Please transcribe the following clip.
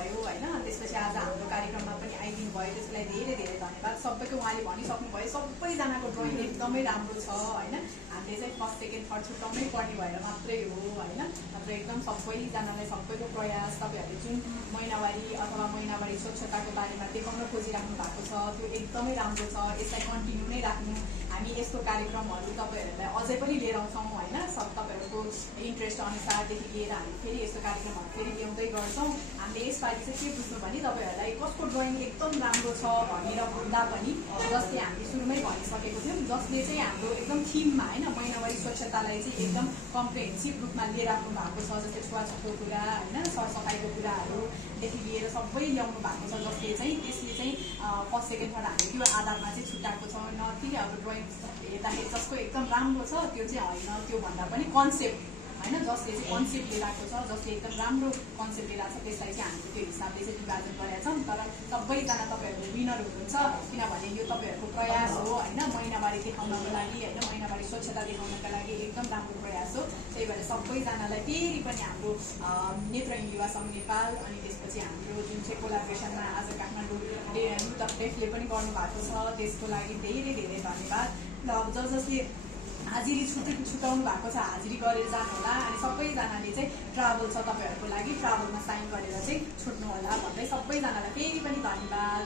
भयो होइन। त्यसपछि आज हाम्रो कार्यक्रममा पनि आइदिनु भयो, त्यसको लागि धेरै धेरै धन्यवाद। सबैको उहाँले भनिसक्नुभयो, सबैजनाको ड्रइङ एकदमै राम्रो छ होइन। हामीले चाहिँ फर्स्ट सेकेन्ड थर्ड छुट्याउनै पर्ने भएर मात्रै हो होइन। नत्र एकदम सबैजनालाई सबैको प्रयास, तपाईँहरूले जुन महिनावारी अथवा महिनावारी स्वच्छताको बारेमा देखाउन खोजिराख्नु भएको छ त्यो एकदमै राम्रो छ। यसलाई कन्टिन्यू नै राख्नु। हामी यस्तो कार्यक्रमहरू तपाईँहरूलाई अझै पनि लिएर आउँछौँ होइन। सब तपाईँहरूको इन्ट्रेस्ट अनुसारदेखि लिएर हामी फेरि यस्तो कार्यक्रमहरू फेरि ल्याउँदै गर्छौँ। हामीले यसपालि चाहिँ के बुझ्नु भने तपाईँहरूलाई कसको ड्रइङ एकदम राम्रो छ भनेर भन्दा पनि जसले हामीले सुरुमै भनिसकेको थियौँ, जसले चाहिँ हाम्रो एकदम थिममा होइन महिनावारी स्वच्छतालाई चाहिँ एकदम कम्प्रिहेन्सिभ रूपमा लिएर आउनु भएको छ। जस्तै छुवाछुतको कुरा होइन, सरसफाइको कुराहरूदेखि लिएर सबै ल्याउनु भएको छ। जसले चाहिँ त्यसले चाहिँ फर्स्ट सेकेन्ड थर्ड हामीले त्यो आधारमा चाहिँ छुट्याएको छ। नति अब ड्रइङ हेर्दाखेरि जसको एकदम राम्रो छ त्यो चाहिँ होइन, त्यो भन्दा पनि कन्सेप्ट होइन, जसले चाहिँ कन्सेप्ट लिएर आएको छ, जसले एकदम राम्रो कन्सेप्ट लिएर आएको छ त्यसलाई चाहिँ हामीले त्यो हिसाबले चाहिँ विभाजन गरेका छौँ। तर सबैजना तपाईँहरू विनर हुनुहुन्छ, किनभने यो तपाईँहरूको प्रयास हो होइन। महिनावारी देखाउनको लागि होइन, महिनावारी स्वच्छता देखाउनका लागि एकदम राम्रो प्रयास हो। त्यही भएर सबैजनालाई फेरि पनि हाम्रो नेत्रहीन युवा सङ्घ नेपाल अनि त्यसपछि हाम्रो जुन चाहिँ कोलाब्रेसनमा आज काठमाडौँ युथ अफ डेफले पनि गर्नुभएको छ त्यसको लागि धेरै धेरै धन्यवाद। र अब जसले हाजिरी छुटाउनु भएको छ हाजिरी गरेर जानु होला। अनि सबैजनाले चाहिँ ट्राभल छ तपाईँहरूको लागि, ट्राभलमा साइन गरेर चाहिँ छुट्नु होला भन्दै सबैजनालाई फेरि पनि धन्यवाद।